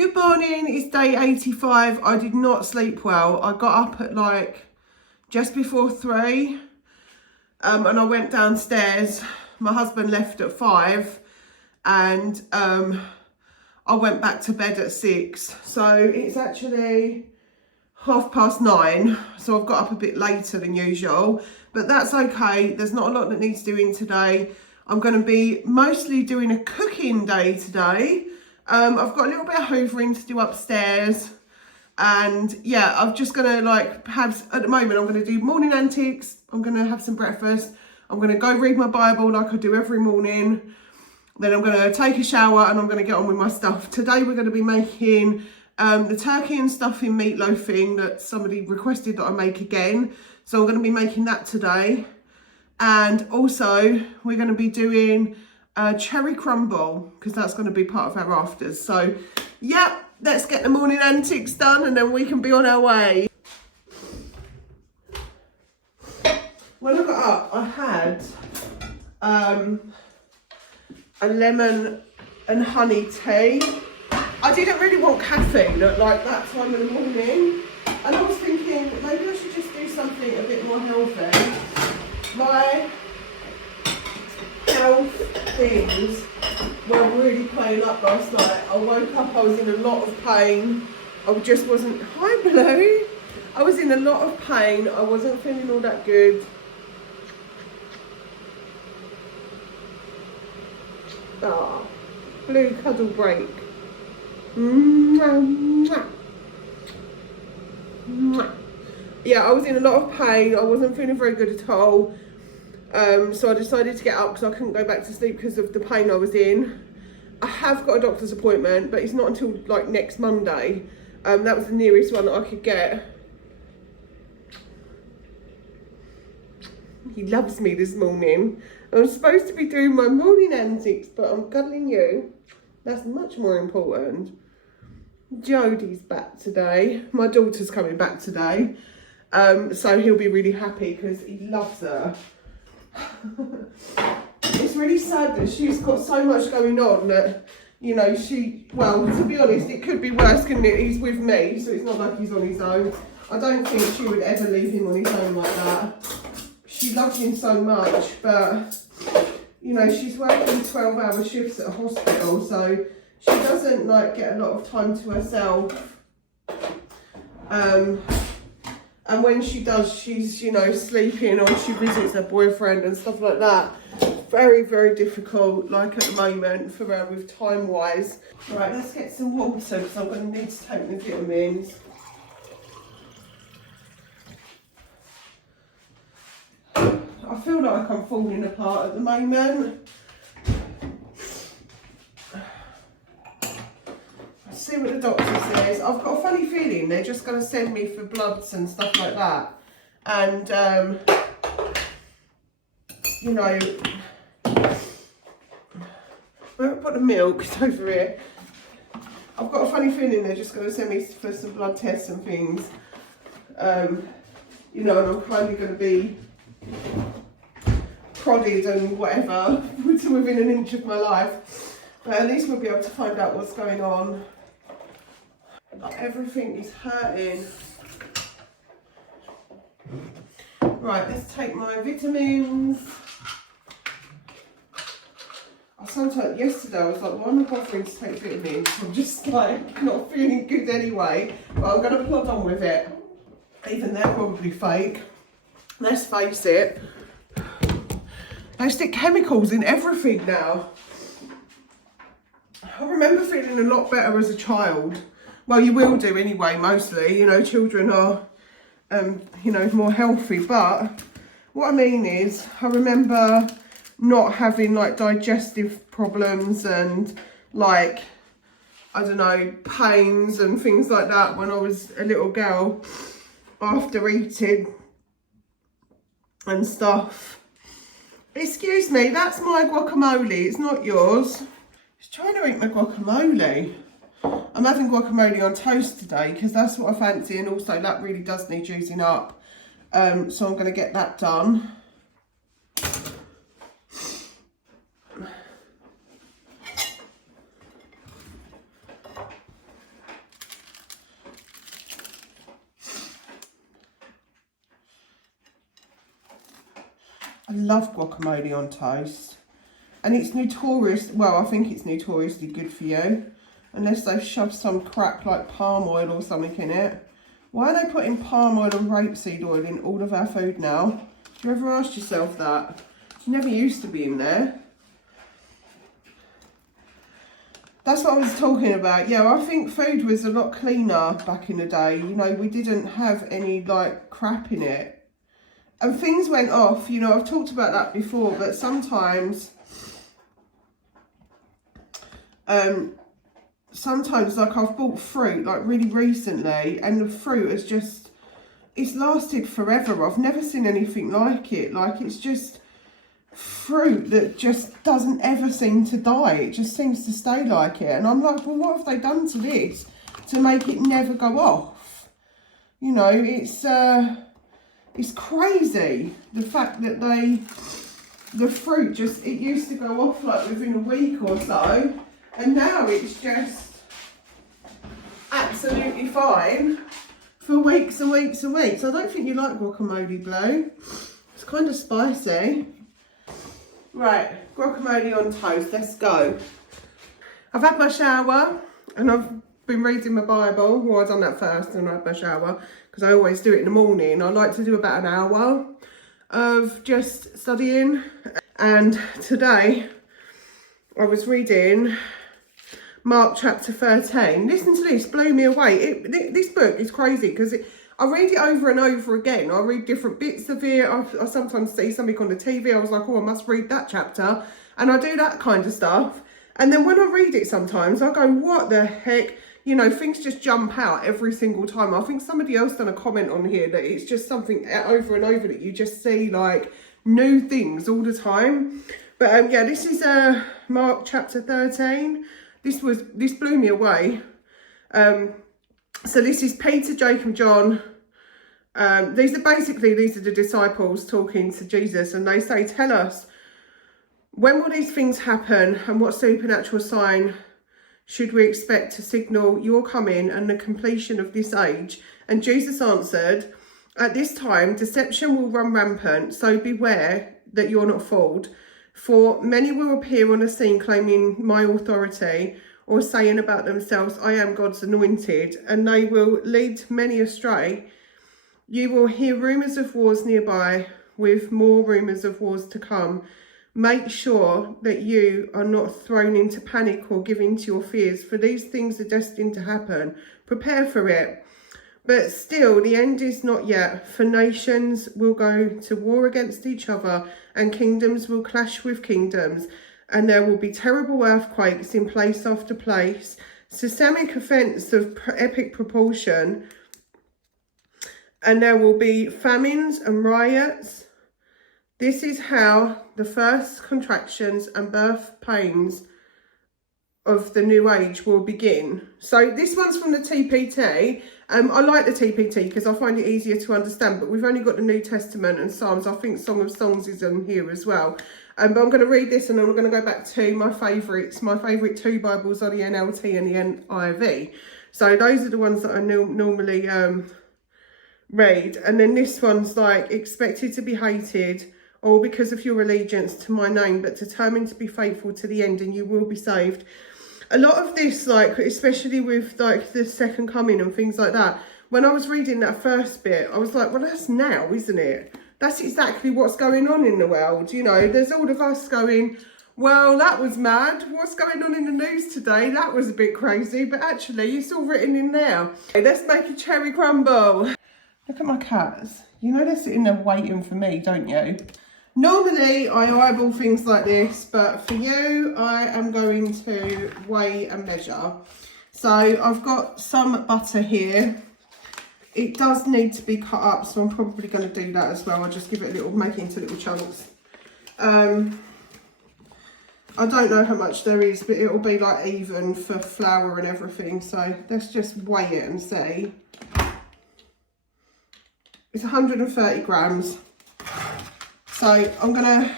Good morning, it's day 85. I did not sleep well. I got up at like just before 3 and I went downstairs. My husband left at 5 and I went back to bed at 6. So it's actually 9:30. So I've got up a bit later than usual, but that's okay. There's not a lot that needs doing today. I'm going to be mostly doing a cooking day today. I've got a little bit of hoovering to do upstairs, and yeah, I'm just gonna like have, at the moment I'm gonna do morning antics. I'm gonna have some breakfast. I'm gonna go read my Bible like I do every morning. Then I'm gonna take a shower and I'm gonna get on with my stuff. Today we're gonna be making the turkey and stuffing meatloaf thing that somebody requested that I make again. So I'm gonna be making that today. And also we're gonna be doing cherry crumble, because that's going to be part of our afters. So yeah, let's get the morning antics done and then we can be on our way. When I got up, I had a lemon and honey tea. I didn't really want caffeine at like that time of the morning, and I was thinking maybe I should just do something a bit more healthy. My health things were really playing up last night. I woke up, I was in a lot of pain. I just wasn't, hi Blue. I was in a lot of pain. I wasn't feeling all that good. Ah, Blue cuddle break. Yeah, I was in a lot of pain. I wasn't feeling very good at all. So I decided to get up because I couldn't go back to sleep because of the pain I was in. I have got a doctor's appointment, but it's not until like next Monday. That was the nearest one that I could get. He loves me this morning. I'm supposed to be doing my morning antics, but I'm cuddling you. That's much more important. Jodie's back today. My daughter's coming back today. So he'll be really happy because he loves her. It's really sad that she's got so much going on that, you know, well, to be honest, it could be worse, couldn't it? He's with me, so it's not like he's on his own. I don't think she would ever leave him on his own like that. She loves him so much, but, you know, she's working 12-hour shifts at a hospital, so she doesn't, like, get a lot of time to herself. And when she does, she's, you know, sleeping, or she visits her boyfriend and stuff like that. Very, very difficult, like at the moment, for her with time-wise. Right, let's get some water, because I'm going to need to take the vitamins. I feel like I'm falling apart at the moment. See what the doctor says. I've got a funny feeling they're just going to send me for bloods and stuff like that. And, you know, where have I put the milk? It's over here. I've got a funny feeling they're just going to send me for some blood tests and things. You know, and I'm kind of going to be prodded and whatever to within an inch of my life. But at least we'll be able to find out what's going on. Everything is hurting. Right, let's take my vitamins. Yesterday I was like, why am I bothering to take vitamins? I'm just like not feeling good anyway. But I'm going to plod on with it. Even they're probably fake. Let's face it. They stick chemicals in everything now. I remember feeling a lot better as a child. Well, you will do anyway, mostly. You know, children are, you know, more healthy. But what I mean is, I remember not having, like, digestive problems and, like, I don't know, pains and things like that when I was a little girl after eating and stuff. Excuse me, that's my guacamole. It's not yours. Just trying to eat my guacamole. I'm having guacamole on toast today because that's what I fancy, and also that really does need juicing up. So I'm going to get that done. I love guacamole on toast. And it's notorious, well, I think it's notoriously good for you. Unless they've shoved some crap like palm oil or something in it. Why are they putting palm oil and rapeseed oil in all of our food now? Do you ever ask yourself that? It never used to be in there. That's what I was talking about. Yeah, I think food was a lot cleaner back in the day. You know, we didn't have any, like, crap in it. And things went off. You know, I've talked about that before, but sometimes... sometimes, like, I've bought fruit, like, really recently, and the fruit has just... it's lasted forever. I've never seen anything like it. Like, it's just... fruit that just doesn't ever seem to die. It just seems to stay like it, and I'm like, well, what have they done to this to make it never go off? You know, it's crazy, the fact that the fruit just, it used to go off like within a week or so, and now it's just absolutely fine for weeks and weeks and weeks. I don't think you like guacamole, Blue. It's kind of spicy. Right, guacamole on toast, let's go. I've had my shower and I've been reading my Bible. Well, I've done that first and I had my shower because I always do it in the morning. I like to do about an hour of just studying. And today I was reading Mark chapter 13. Listen to this, blew me away. This book is crazy because I read it over and over again. I read different bits of it. I sometimes see something on the TV. I was like, oh, I must read that chapter. And I do that kind of stuff. And then when I read it sometimes, I go, what the heck? You know, things just jump out every single time. I think somebody else done a comment on here that it's just something over and over that you just see, like, new things all the time. But yeah, this is Mark chapter 13. This blew me away. So this is Peter, Jacob, John. These are the disciples talking to Jesus, and they say, tell us, when will these things happen, and what supernatural sign should we expect to signal your coming and the completion of this age? And Jesus answered, at this time deception will run rampant, so beware that you're not fooled. For many will appear on the scene claiming my authority, or saying about themselves, I am God's anointed, and they will lead many astray. You will hear rumours of wars nearby, with more rumours of wars to come. Make sure that you are not thrown into panic or give in to your fears, for these things are destined to happen. Prepare for it. But still, the end is not yet, for nations will go to war against each other, and kingdoms will clash with kingdoms, and there will be terrible earthquakes in place after place, systemic events of epic proportion, and there will be famines and riots. This is how the first contractions and birth pains of the new age will begin. So this one's from the TPT. I like the TPT because I find it easier to understand, but we've only got the New Testament and Psalms. I think Song of Songs is in here as well. But I'm going to read this and then I'm going to go back to my favourites. My favourite two Bibles are the NLT and the NIV. So those are the ones that I normally read. And then this one's like, expected to be hated, all because of your allegiance to my name, but determined to be faithful to the end, and you will be saved. A lot of this, like, especially with like the second coming and things like that, when I was reading that first bit, I was like, well, that's now, isn't it? That's exactly what's going on in the world. You know, there's all of us going, well, that was mad. What's going on in the news today? That was a bit crazy, but actually it's all written in there. Okay, let's make a cherry crumble. Look at my cats. You know they're sitting there waiting for me, don't you? Normally I eyeball things like this, but for you I am going to weigh and measure. So I've got some butter here. It does need to be cut up, so I'm probably going to do that as well. I'll just give it a little, make it into little chunks. I don't know how much there is, but it'll be like even for flour and everything. So let's just weigh it and see. It's 130 grams. So I'm going to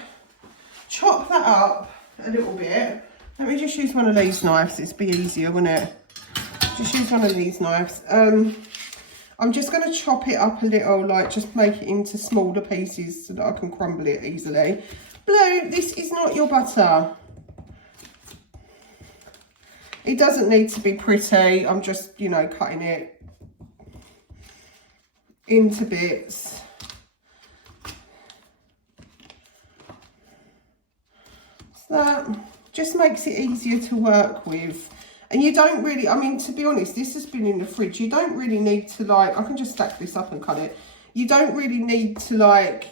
chop that up a little bit. Let me just use one of these knives. It'd be easier, wouldn't it? Just use one of these knives. I'm just going to chop it up a little, like just make it into smaller pieces so that I can crumble it easily. Blue, this is not your butter. It doesn't need to be pretty. I'm just, you know, cutting it into bits. So that just makes it easier to work with. And you don't really, I mean, to be honest, this has been in the fridge. You don't really need to, like, I can just stack this up and cut it. You don't really need to, like,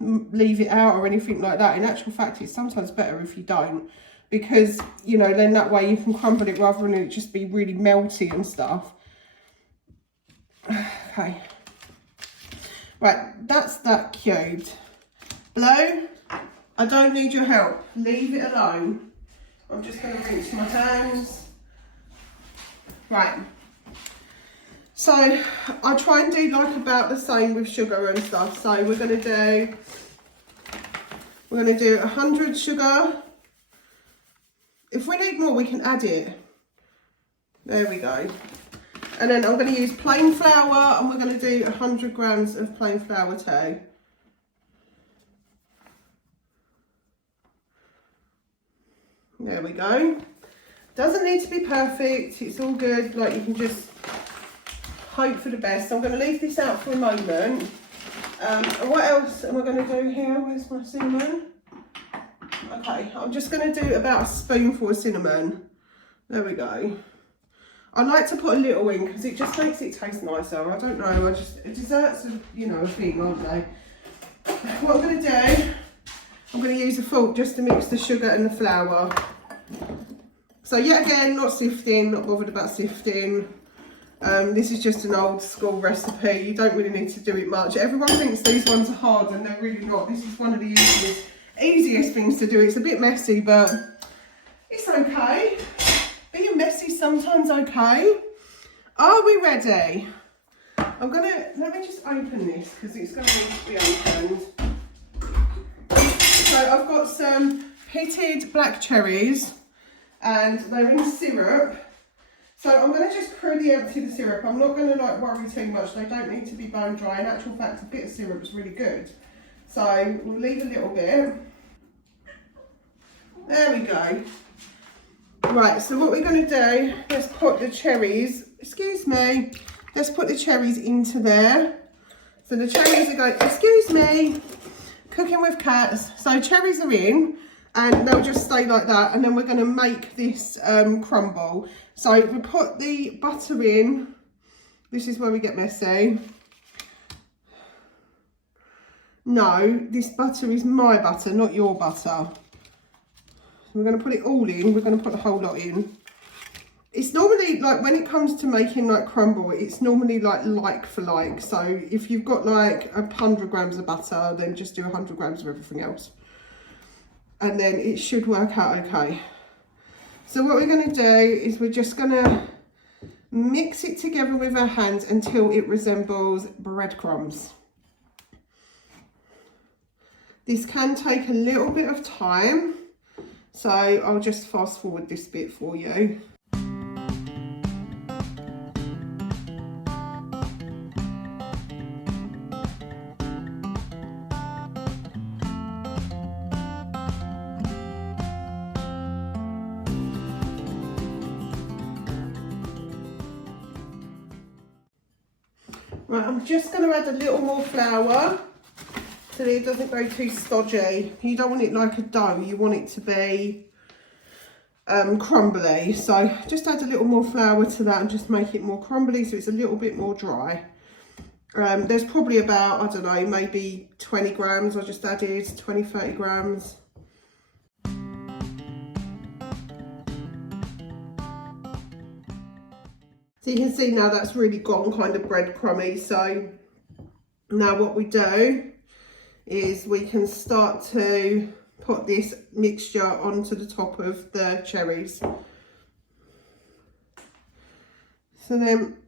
leave it out or anything like that. In actual fact, it's sometimes better if you don't, because, you know, then that way you can crumble it rather than it just be really melty and stuff. Okay. Right, that's that cubed. Blue, I don't need your help. Leave it alone. I'm just going to rinse my hands. Right. So I try and do like about the same with sugar and stuff. So we're going to do 100 sugar. If we need more, we can add it. There we go. And then I'm going to use plain flour, and we're going to do 100 grams of plain flour too. There we go. Doesn't need to be perfect. It's all good. Like, you can just hope for the best. I'm going to leave this out for a moment. What else am I going to do here? Where's my cinnamon? Okay, I'm just going to do about a spoonful of cinnamon. There we go. I like to put a little in because it just makes it taste nicer. I don't know. Desserts are, you know, a thing, aren't they? What I'm going to do, I'm going to use a fork just to mix the sugar and the flour. So yet again, not sifting, not bothered about sifting. This is just an old school recipe. You don't really need to do it much. Everyone thinks these ones are hard, and they're really not. This is one of the easiest things to do. It's a bit messy, but it's okay. Being messy sometimes okay. Are we ready? Let me just open this because it's going to need to be opened. So I've got some pitted black cherries, and they're in syrup. So I'm going to just crudely empty the syrup. I'm not going to like worry too much. They don't need to be bone dry. In actual fact, a bit of syrup is really good. So we'll leave a little bit. There we go. Right, so what we're going to do, let's put the cherries, excuse me, let's put the cherries into there. So the cherries are going, excuse me, cooking with cats. So cherries are in, and they'll just stay like that, and then we're going to make this crumble. So we put the butter in. This is where we get messy. No, this butter is my butter, not your butter. We're going to put it all in. We're going to put the whole lot in. It's normally like, when it comes to making like crumble, it's normally like for like. So if you've got like 100 grams of butter, then just do 100 grams of everything else. And then it should work out okay. So what we're going to do is we're just going to mix it together with our hands until it resembles breadcrumbs. This can take a little bit of time. So I'll just fast forward this bit for you. Right, I'm just going to add a little more flour so that it doesn't go too stodgy. You don't want it like a dough, you want it to be crumbly. So just add a little more flour to that and just make it more crumbly so it's a little bit more dry. There's probably about, I don't know, maybe 20 grams I just added, 20, 30 grams. So you can see now that's really gone kind of breadcrumby. So now what we do is we can start to put this mixture onto the top of the cherries. So then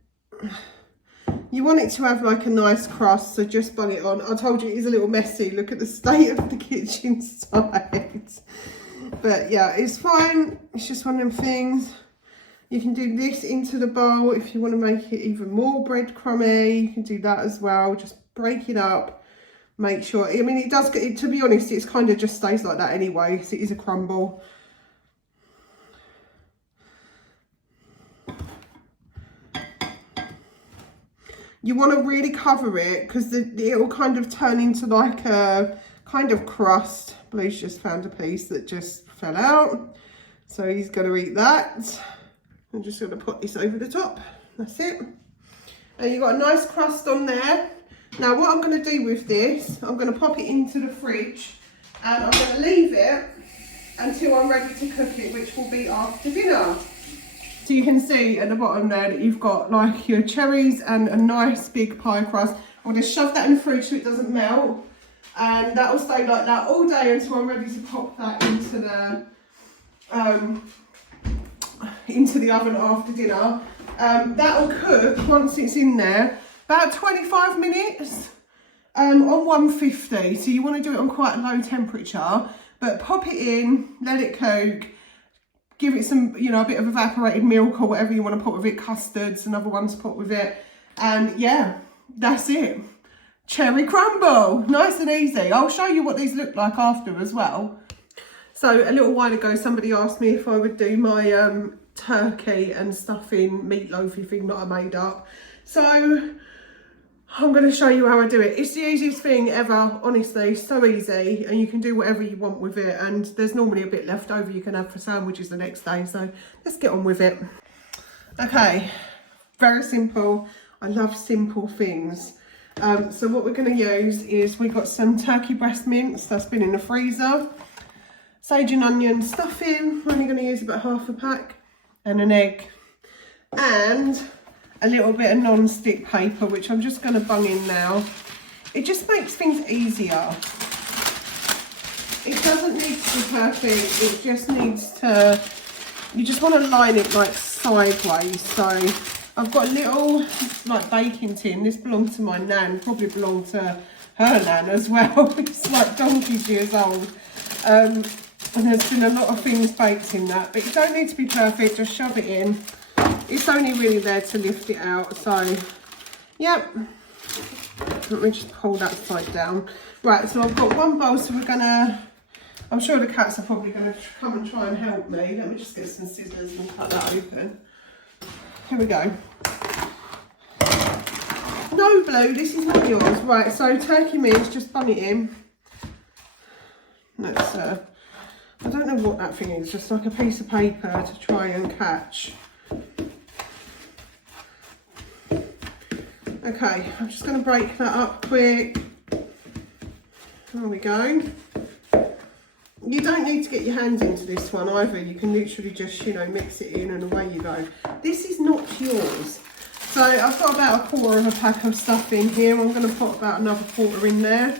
you want it to have like a nice crust, so just bung it on. I told you it is a little messy. Look at the state of the kitchen side. But yeah, it's fine. It's just one of them things. You can do this into the bowl if you want to make it even more breadcrumby. You can do that as well. Just break it up. Make sure, I mean, it does get, to be honest, it's kind of just stays like that anyway. So it is a crumble. You want to really cover it because it will kind of turn into like a kind of crust. Blue's just found a piece that just fell out. So he's going to eat that. I'm just going to put this over the top. That's it. And you've got a nice crust on there. Now what I'm going to do with this, I'm going to pop it into the fridge and I'm going to leave it until I'm ready to cook it, which will be after dinner. So you can see at the bottom there that you've got like your cherries and a nice big pie crust. I'm going to shove that in the fridge so it doesn't melt. And that will stay like that all day until I'm ready to pop that into the oven after dinner. That will cook once it's in there about 25 minutes on 150. So you want to do it on quite a low temperature, but pop it in, let it cook. Give it some, you know, a bit of evaporated milk or whatever you want to put with it, custards and other ones to put with it. And yeah, that's it. Cherry crumble, nice and easy. I'll show you what these look like after as well. So a little while ago, somebody asked me if I would do my turkey and stuffing meatloafy thing that I made up. So I'm going to show you how I do it. It's the easiest thing ever, honestly, so easy, and you can do whatever you want with it, and there's normally a bit left over you can have for sandwiches the next day, so let's get on with it. Okay, very simple. I love simple things. So what we're going to use is we've got some turkey breast mince that's been in the freezer, sage and onion stuffing, I'm only going to use about half a pack, and an egg, and a little bit of non-stick paper, which I'm just going to bung in now. It just makes things easier. It doesn't need to be perfect, it just needs to, you just want to line it like sideways. So I've got a little like baking tin. This belonged to my nan, probably belonged to her nan as well. It's like donkey's years old. And there's been a lot of things baked in that, but you don't need to be perfect, just shove it in. It's only really there to lift it out, so yep. Let me just pull that side down. Right, so I've got one bowl, so we're gonna, I'm sure the cats are probably gonna come and try and help me. Let me just get some scissors and cut that open. Here we go. No, Blue, this is not yours. Right, so turkey mince, just bung it in. Let's, I don't know what that thing is, just like a piece of paper to try and catch. Okay, I'm just going to break that up quick. There we go. You don't need to get your hands into this one either. You can literally just, you know, mix it in and away you go. This is not yours. So I've got about a quarter of a pack of stuff in here. I'm going to put about another quarter in there.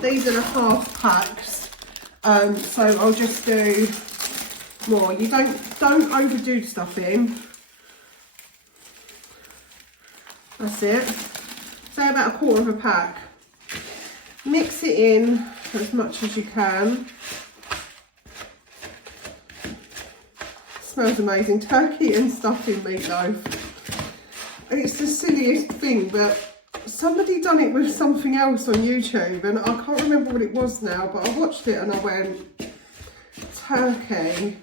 These are the half packs. So I'll just do more. You don't overdo stuffing. That's it. Say about a quarter of a pack. Mix it in as much as you can. Smells amazing. Turkey and stuffing meatloaf. It's the silliest thing, but somebody done it with something else on YouTube, and I can't remember what it was now, but I watched it and I went, turkey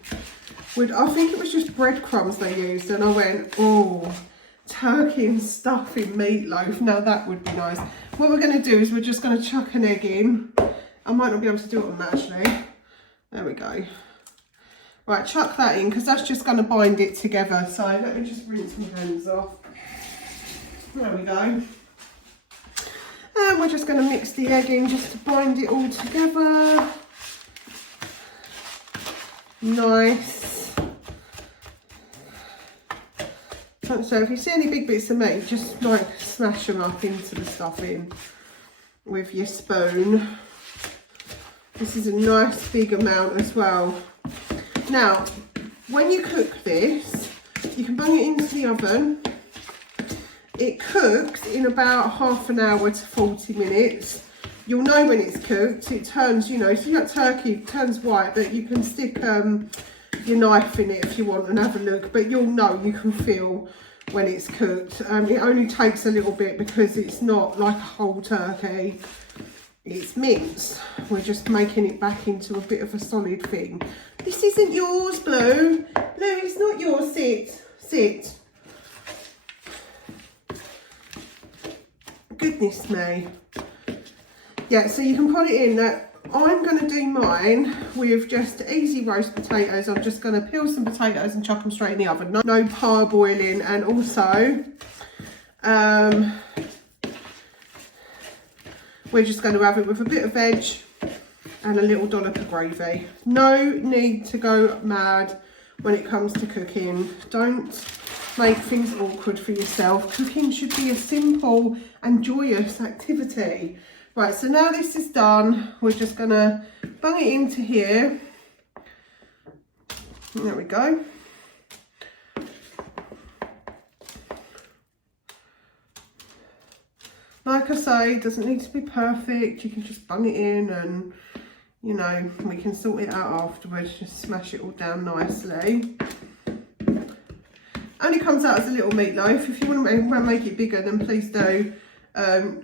with, I think it was just breadcrumbs they used, and I went, oh, turkey and stuffing meatloaf, now that would be nice. What we're going to do is we're just going to chuck an egg in. I might not be able to do it on that actually. There we go. Right, chuck that in because that's just going to bind it together. So let me just rinse my hands off. There we go. And we're just going to mix the egg in just to bind it all together. Nice. So if you see any big bits of meat, just like smash them up into the stuffing with your spoon. This is a nice big amount as well. Now, when you cook this, you can bung it into the oven. It cooks in about half an hour to 40 minutes. You'll know when it's cooked. It turns, you know, if you got turkey, it turns white, but you can stick your knife in it if you want and have a look, but you'll know, you can feel when it's cooked. It only takes a little bit because it's not like a whole turkey, it's minced. We're just making it back into a bit of a solid thing. This isn't yours, Blue. Blue, it's not yours. Sit. Goodness me. Yeah, so you can put it in that. I'm going to do mine with just easy roast potatoes. I'm just going to peel some potatoes and chuck them straight in the oven. No parboiling. And also, we're just going to have it with a bit of veg and a little dollop of gravy. No need to go mad when it comes to cooking. Don't make things awkward for yourself. Cooking should be a simple and joyous activity. Right, so now this is done, we're just going to bung it into here. There we go. Like I say, it doesn't need to be perfect. You can just bung it in and, you know, we can sort it out afterwards. Just smash it all down nicely. Only comes out as a little meatloaf. If you want to make it bigger, then please do.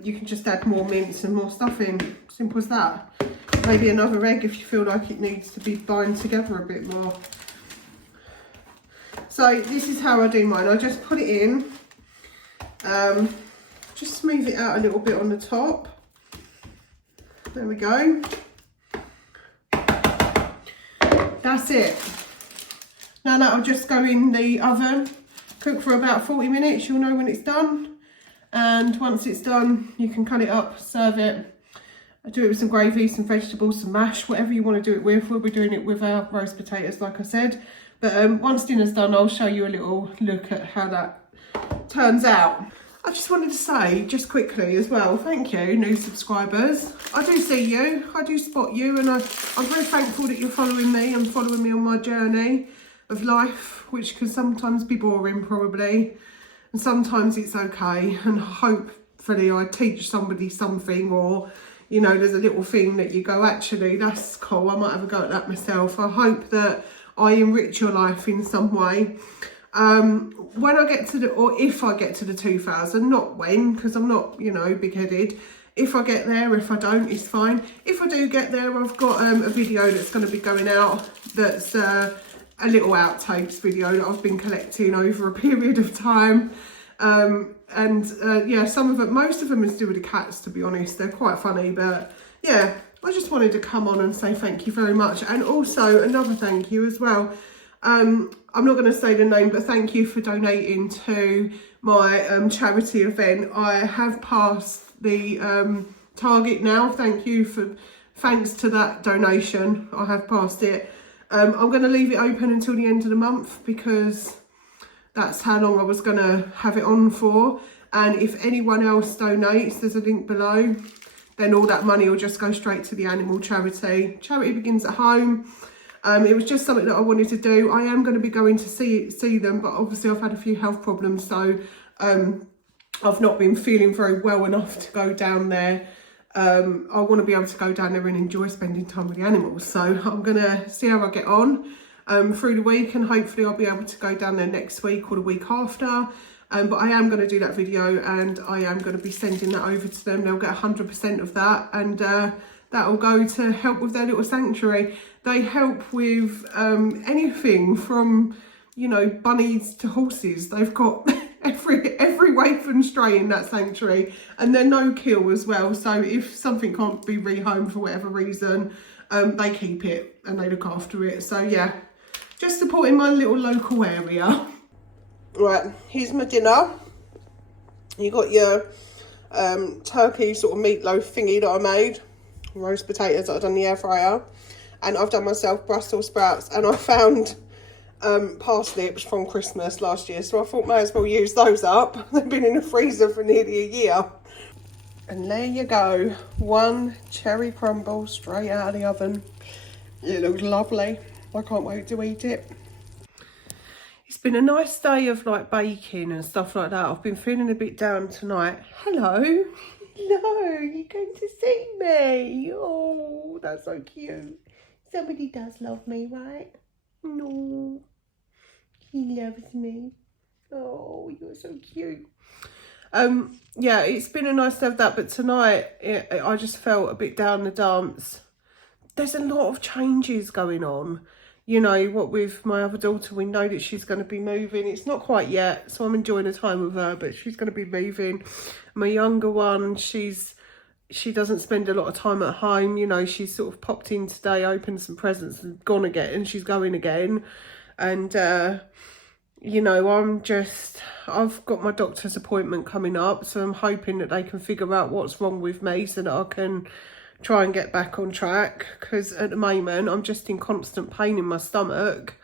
You can just add more mince and more stuffing. Simple as that. Maybe another egg if you feel like it needs to be bind together a bit more. So this is how I do mine. I just put it in. Just smooth it out a little bit on the top. There we go. That's it. Now that'll just go in the oven. Cook for about 40 minutes. You'll know when it's done. And once it's done, you can cut it up, serve it. I do it with some gravy, some vegetables, some mash, whatever you want to do it with. We'll be doing it with our roast potatoes, like I said. But once dinner's done, I'll show you a little look at how that turns out. I just wanted to say, just quickly as well, thank you, new subscribers. I do see you, I do spot you, and I'm very thankful that you're following me and following me on my journey of life, which can sometimes be boring, probably. And sometimes it's okay, and hopefully I teach somebody something, or, you know, there's a little thing that you go, actually, that's cool, I might have a go at that myself. I hope that I enrich your life in some way. When I get to or if I get to the 2000, not when, because I'm not, you know, big-headed. If I get there, if I don't, it's fine. If I do get there, I've got a video that's going to be going out that's a little outtakes video that I've been collecting over a period of time. Yeah, some of it, most of them is to do with the cats, to be honest. They're quite funny, but yeah, I just wanted to come on and say thank you very much. And also another thank you as well. I'm not going to say the name, but thank you for donating to my charity event. I have passed the target now. Thanks to that donation, I have passed it. I'm going to leave it open until the end of the month because that's how long I was going to have it on for. And if anyone else donates, there's a link below, then all that money will just go straight to the animal charity. Charity begins at home. It was just something that I wanted to do. I am going to be going to see them, but obviously I've had a few health problems, so I've not been feeling very well enough to go down there. I want to be able to go down there and enjoy spending time with the animals. So I'm going to see how I get on through the week, and hopefully I'll be able to go down there next week or the week after. But I am going to do that video, and I am going to be sending that over to them. They'll get 100% of that, and that will go to help with their little sanctuary. They help with anything from, you know, bunnies to horses. They've got every waif and stray in that sanctuary, and they're no kill as well. So if something can't be rehomed for whatever reason, they keep it and they look after it. So yeah, just supporting my little local area. Right, here's my dinner. You got your turkey sort of meatloaf thingy that I made, roast potatoes that I've done in the air fryer, and I've done myself Brussels sprouts, and I found parsnips from Christmas last year, so I thought may as well use those up. They've been in the freezer for nearly a year. And there you go, one cherry crumble straight out of the oven. It looks lovely. I can't wait to eat it. It's been a nice day of like baking and stuff like that. I've been feeling a bit down tonight. Hello. Hello, you're going to see me. Oh, that's so cute. Somebody does love me, right? No, he loves me. Oh, you're so cute. Yeah, it's been a nice to have that, but tonight I just felt a bit down the dumps. There's a lot of changes going on. You know, what with my other daughter, we know that she's going to be moving. It's not quite yet, so I'm enjoying the time with her, but she's going to be moving. My younger one, she doesn't spend a lot of time at home. You know, she's sort of popped in today, opened some presents and gone again, and she's going again. And, you know, I've got my doctor's appointment coming up, so I'm hoping that they can figure out what's wrong with me so that I can try and get back on track, because at the moment I'm just in constant pain in my stomach.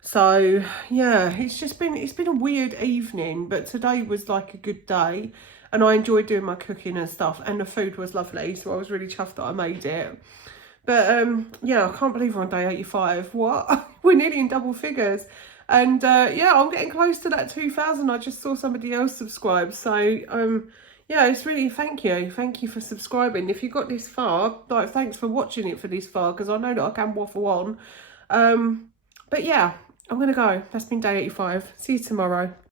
So yeah, it's been a weird evening, but today was like a good day and I enjoyed doing my cooking and stuff, and the food was lovely, so I was really chuffed that I made it. But yeah, I can't believe we're on day 85. What? We're nearly in double figures. And yeah, I'm getting close to that 2,000. I just saw somebody else subscribe. So yeah, it's really, thank you for subscribing. If you got this far, like, thanks for watching it for this far, because I know that I can waffle on. But yeah, I'm gonna go. That's been day 85. See you tomorrow.